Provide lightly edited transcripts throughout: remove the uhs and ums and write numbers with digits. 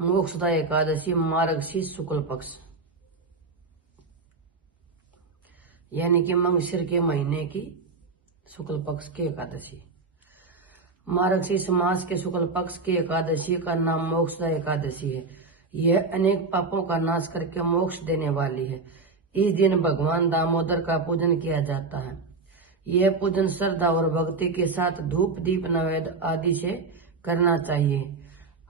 मोक्षदा एकादशी मार्गशीर्ष शुक्ल पक्ष यानी कि मंगशिर के महीने की शुक्ल पक्ष की एकादशी। मार्गशीर्ष मास के शुक्ल पक्ष की एकादशी का नाम मोक्षदा एकादशी है। यह अनेक पापों का नाश करके मोक्ष देने वाली है। इस दिन भगवान दामोदर का पूजन किया जाता है। यह पूजन श्रद्धा और भक्ति के साथ धूप दीप नैवेद्य आदि से करना चाहिए।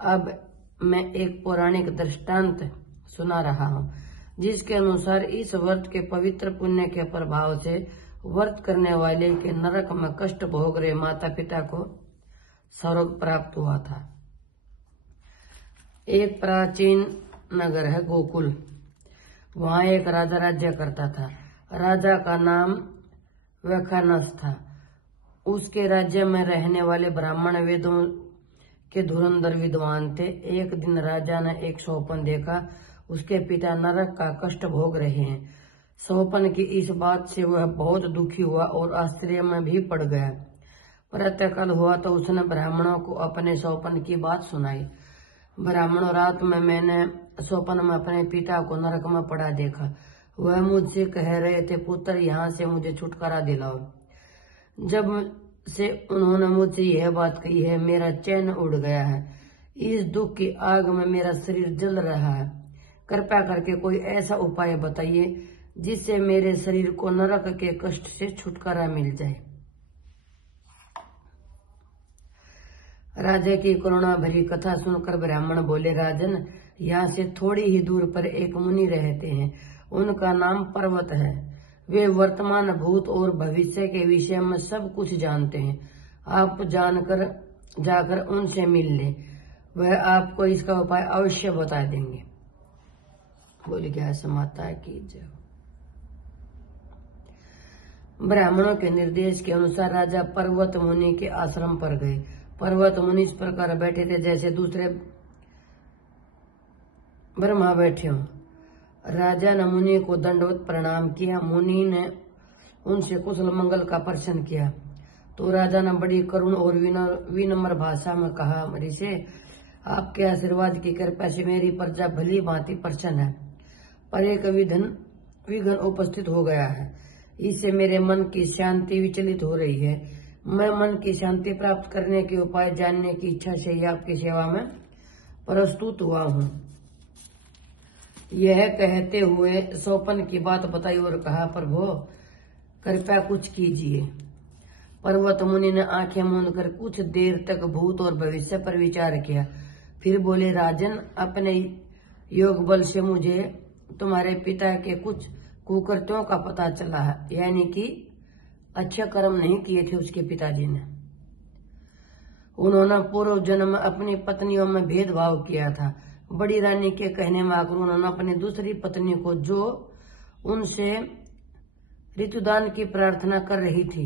अब मैं एक पौराणिक दृष्टांत सुना रहा हूँ, जिसके अनुसार इस व्रत के पवित्र पुण्य के प्रभाव से व्रत करने वाले के नरक में कष्ट भोग रहे माता पिता को स्वर्ग प्राप्त हुआ था। एक प्राचीन नगर है गोकुल। वहाँ एक राजा राज्य करता था। राजा का नाम वैखानस था। उसके राज्य में रहने वाले ब्राह्मण वेदों के धुरंधर विद्वान थे। एक दिन राजा ने एक स्वप्न देखा। उसके पिता नरक का कष्ट भोग रहे हैं। स्वप्न की इस बात से वह बहुत दुखी हुआ और आश्चर्य में भी पड़ गया। प्रातःकाल हुआ तो उसने ब्राह्मणों को अपने स्वप्न की बात सुनाई। ब्राह्मणों, रात में मैंने स्वप्न में अपने पिता को नरक में पड़ा देखा। वह मुझसे कह रहे थे, पुत्र यहाँ से मुझे छुटकारा दिलाओ। जब से उन्होंने मुझसे यह बात कही है, मेरा चैन उड़ गया है। इस दुख की आग में मेरा शरीर जल रहा है। कृपया करके कोई ऐसा उपाय बताइए जिससे मेरे शरीर को नरक के कष्ट से छुटकारा मिल जाए। राजा की करुणा भरी कथा सुनकर ब्राह्मण बोले, राजन, यहाँ से थोड़ी ही दूर पर एक मुनि रहते हैं। उनका नाम पर्वत है। वे वर्तमान, भूत और भविष्य के विषय में सब कुछ जानते हैं। आप जाकर उनसे मिल लें। वह आपको इसका उपाय अवश्य बता देंगे। बोली क्या समाता की जय। ब्राह्मणों के निर्देश के अनुसार राजा पर्वत मुनि के आश्रम पर गए। पर्वत मुनि इस प्रकार बैठे थे जैसे दूसरे ब्रह्मा बैठे हों। राजा ने मुनि को दंडवत प्रणाम किया। मुनि ने उनसे कुशल मंगल का प्रश्न किया तो राजा ने बड़ी करुण और विनम्र भाषा में कहा, ऋषि, आपके आशीर्वाद की कृपा से मेरी प्रजा भली भांति प्रसन्न है, पर एक विघ्न उपस्थित हो गया है। इससे मेरे मन की शांति विचलित हो रही है। मैं मन की शांति प्राप्त करने के उपाय जानने की इच्छा से ही आपकी सेवा में प्रस्तुत हुआ हूँ। यह कहते हुए स्वप्न की बात बताई और कहा, प्रभु कृपया कुछ कीजिए। पर्वत मुनि ने आंखें मूंद कर कुछ देर तक भूत और भविष्य पर विचार किया। फिर बोले, राजन, अपने योग बल से मुझे तुम्हारे पिता के कुछ कुकृत्यों का पता चला है, यानी कि अच्छे कर्म नहीं किए थे उसके पिताजी ने। उन्होंने पूर्व जन्म में अपनी पत्नियों में भेदभाव किया था। बड़ी रानी के कहने में आकर उन्होंने अपनी दूसरी पत्नी को, जो उनसे ऋतुदान की प्रार्थना कर रही थी,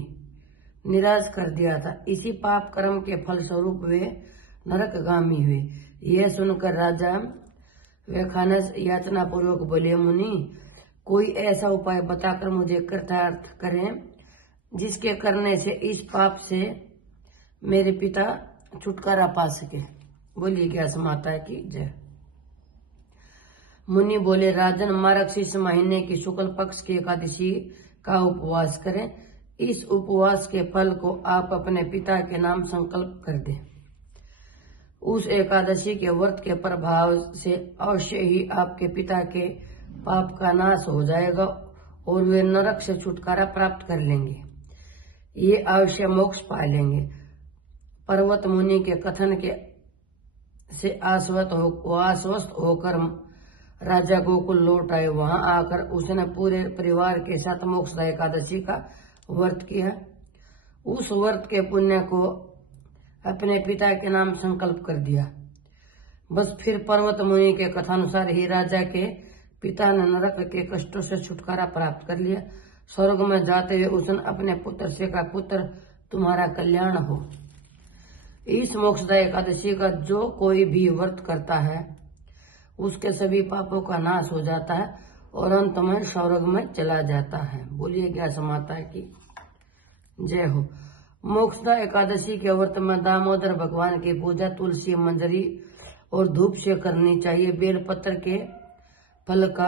निराश कर दिया था। इसी पाप कर्म के फल स्वरूप वे नरकगामी हुए। यह सुनकर राजा वैखानस यातना पूर्वक बोले, मुनि, कोई ऐसा उपाय बताकर मुझे कृतार्थ करें जिसके करने से इस पाप से मेरे पिता छुटकारा पा सके। बोलिए क्या समाता की जय। मुनि बोले, राजन, मार्गशीर्ष महीने की शुक्ल पक्ष की एकादशी का उपवास करें। इस उपवास के फल को आप अपने पिता के नाम संकल्प कर दें। उस एकादशी के व्रत के प्रभाव से अवश्य ही आपके पिता के पाप का नाश हो जाएगा और वे नरक से छुटकारा प्राप्त कर लेंगे। ये अवश्य मोक्ष पा लेंगे। पर्वत मुनि के कथन के से आश्वस्त होकर राजा गोकुल लौट आए। वहां आकर उसने पूरे परिवार के साथ मोक्षदा एकादशी का व्रत किया। उस व्रत के पुण्य को अपने पिता के नाम संकल्प कर दिया। बस फिर पर्वत मुनि के कथानुसार ही राजा के पिता ने नरक के कष्टों से छुटकारा प्राप्त कर लिया। स्वर्ग में जाते हुए उसने अपने पुत्र से कहा, पुत्र, तुम्हारा कल्याण हो। इस मोक्षदा एकादशी का जो कोई भी व्रत करता है उसके सभी पापों का नाश हो जाता है और अंत में स्वर्ग में चला जाता है। बोलिए क्या समाता की जय हो। मोक्षदा एकादशी के व्रत में दामोदर भगवान की पूजा, तुलसी, मंजरी और धूप से करनी चाहिए। बेलपत्र के फल का